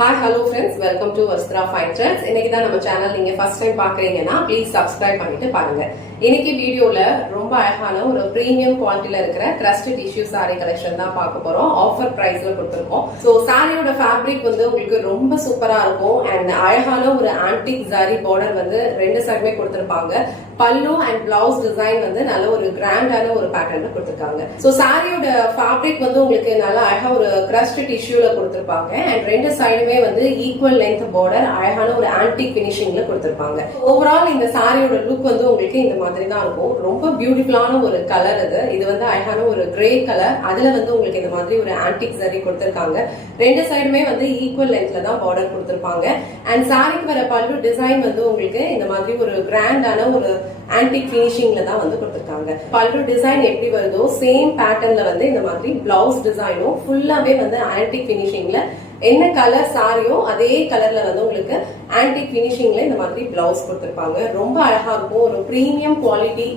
Hi, hello friends. Welcome to Vastra Fine Threads. இன்னைக்கு தான் நம்ம சேனல் நீங்க ஃபர்ஸ்ட் டைம் பாக்குறீங்கன்னா ப்ளீஸ் சப்ஸ்கிரைப் பண்ணிட்டு பாருங்க. இன்னைக்கு வீடியோல ரொம்ப அழகான ஒரு பிரீமியம் குவாலிட்டில இருக்கிற கிரஸ்ட் டிஷ்யூ சாரி கலெக்ஷன் தான் பார்க்க போறோம். ஆஃபர் பிரைஸ்ல கொடுத்திருக்கோம். சோ சாரியோட ஃபேப்ரிக் வந்து உங்களுக்கு ரொம்ப சூப்பரா இருக்கும் அண்ட் அழகான ஒரு ஆன்டிக் சாரி பார்டர் வந்து ரெண்டு சைடுமே கொடுத்திருப்பாங்க. பல்லு அண்ட் பிளவுஸ் டிசைன் வந்து நல்ல ஒரு கிராண்டான ஒரு பேட்டர்ன்ல கொடுத்திருக்காங்க. சோ சாரியோட ஃபேப்ரிக் வந்து உங்களுக்கு நல்ல அழகா ஒரு கிரஸ்ட் டிஷ்யூல கொடுத்திருப்பாங்க அண்ட் ரெண்டு சைடுமே வந்து ஈக்குவல் லென்த் பார்டர் அழகான ஒரு ஆன்டிக் பினிஷிங்ல கொடுத்திருப்பாங்க. ஓவரால் இந்த சாரியோட லுக் வந்து உங்களுக்கு இந்த மாதிரி தான் இருக்கும். ரொம்ப பியூட்டிஃபுல்லான ஒரு கலர் இது வந்து அழகான ஒரு கிரே கலர். அதுல வந்து உங்களுக்கு இந்த மாதிரி ஒரு ஆன்டிக் சரி கொடுத்திருக்காங்க. ரெண்டு சைடுமே வந்து ஈக்குவல் லென்த்ல தான் பார்டர் கொடுத்திருப்பாங்க அண்ட் சாரிக்கு வர பல்லு டிசைன் வந்து உங்களுக்கு இந்த மாதிரி ஒரு கிராண்டான ஒரு ஆன்டிக் பினிஷிங்ல தான் வந்து கொடுத்திருக்காங்க. பல்லு டிசைன் எப்படி வருதோ சேம் பேட்டர்ன்ல வந்து இந்த மாதிரி பிளவுஸ் டிசைனும் ஃபுல்லாவே வந்து ஆன்டிக் பினிஷிங்ல என்ன கலர் சாரியோ அதே கலர்ல வந்து உங்களுக்கு ஆன்டிக் பினிஷிங்ல இந்த மாதிரி பிளவுஸ் கொடுத்திருப்பாங்க. ரொம்ப அழகா இருக்கும். ஒரு பிரீமியம் குவாலிட்டி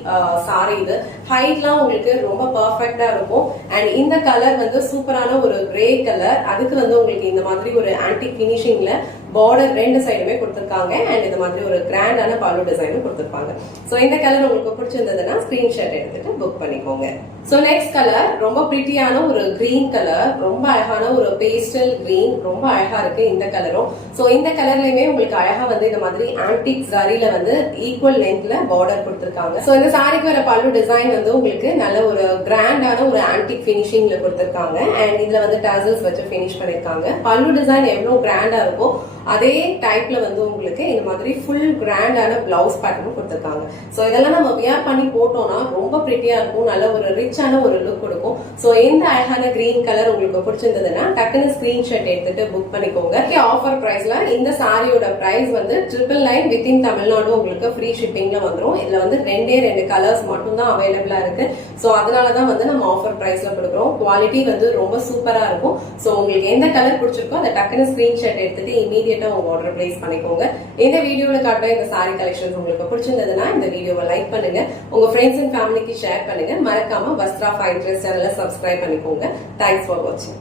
சாரி இது. ஹைட்லாம் உங்களுக்கு ரொம்ப பர்ஃபெக்டா இருக்கும் அண்ட் இந்த கலர் வந்து சூப்பரான ஒரு கிரே கலர். அதுக்கு வந்து உங்களுக்கு இந்த மாதிரி ஒரு ஆன்டிக் பினிஷிங்ல பார்டர் ரெண்டு சைடுமே கொடுத்திருக்காங்க அண்ட் இந்த மாதிரி ஒரு கிராண்டான பல்லு டிசைனும் கொடுத்திருப்பாங்க. சோ இந்த கலர் உங்களுக்கு பிடிச்சிருந்ததுன்னா ஸ்கிரீன்ஷாட் எடுத்துட்டு புக் பண்ணிக்கோங்க. சோ நெக்ஸ்ட் கலர் ரொம்ப பிரிட்டியான ஒரு கிரீன் கலர். ரொம்ப அழகான ஒரு பேஸ்டல் கிரீன். ரொம்ப அழகா இருக்கு இந்த கலரும். சோ இந்த கலர்லயுமே உங்களுக்கு அழகா வந்து இந்த மாதிரி ஆன்டிக் சாரில வந்து ஈக்குவல் லென்த்ல பார்டர் கொடுத்திருக்காங்க. சோ இந்த சாரிக்கு வர பல்லு டிசைன் வந்து உங்களுக்கு நல்ல ஒரு கிராண்டான ஒரு ஆன்டிக் பினிஷிங்ல கொடுத்திருக்காங்க அண்ட் இதுல வந்து டசல்ஸ் வச்சு பினிஷ் பண்ணிருக்காங்க. பல்லு டிசைன் எவ்வளவு கிராண்டா இருக்கோ அதே டைப்ல வந்து உங்களுக்கு இந்த மாதிரி ஃபுல் கிராண்டான பிளவுஸ் பேட்டர்ன் கொடுத்திருக்காங்க. சோ இதெல்லாம் நம்ம வியர் பண்ணி போட்டோம்னா ரொம்ப பிரிட்டியா இருக்கும். நல்ல ஒரு ரிச்சான ஒரு லுக் கொடுக்கும். சோ இந்த அழகான கிரீன் கலர் உங்களுக்கு பிடிச்சிருந்ததுன்னா டக்குன்னு ஸ்கிரீன்ஷாட் எடுத்துட்டு புக் பண்ணிக்கோங்க. ஆஃபர் பிரைஸ்ல இந்த சாரியோட பிரைஸ் வந்து 999 வித்தின் தமிழ்நாடு உங்களுக்கு ஃப்ரீ ஷிப்பிங்ல வந்துரும். இதுல வந்து ரெண்டு கலர்ஸ் மட்டும் தான் அவைலபிளா இருக்கு. சோ அதனாலதான் வந்து நம்ம ஆஃபர் பிரைஸ்ல கொடுக்குறோம். குவாலிட்டி வந்து ரொம்ப சூப்பரா இருக்கும். சோ உங்களுக்கு எந்த கலர் பிடிச்சிருக்கோ அதை டக்குன்னு ஸ்கிரீன்ஷாட் எடுத்துட்டு இமீடியட்டா உங்க ஆர்டர் பிளேஸ் பண்ணிக்கோங்க. இந்த வீடியோல காட்டுற இந்த சாரி கலெக்ஷன்ஸ் உங்களுக்கு பிடிச்சிருந்ததுன்னா இந்த வீடியோவை லைக் பண்ணுங்க, உங்க ஃப்ரெண்ட்ஸ் அண்ட் ஃபேமிலிக்கு ஷேர் பண்ணுங்க. மறக்காம வஸ்த்ரா ஃபைன் த்ரெட்ஸ் சேனலை சப்ஸ்கிரைப் பண்ணிக்கோங்க. தேங்க்ஸ் ஃபார் வாட்சிங்.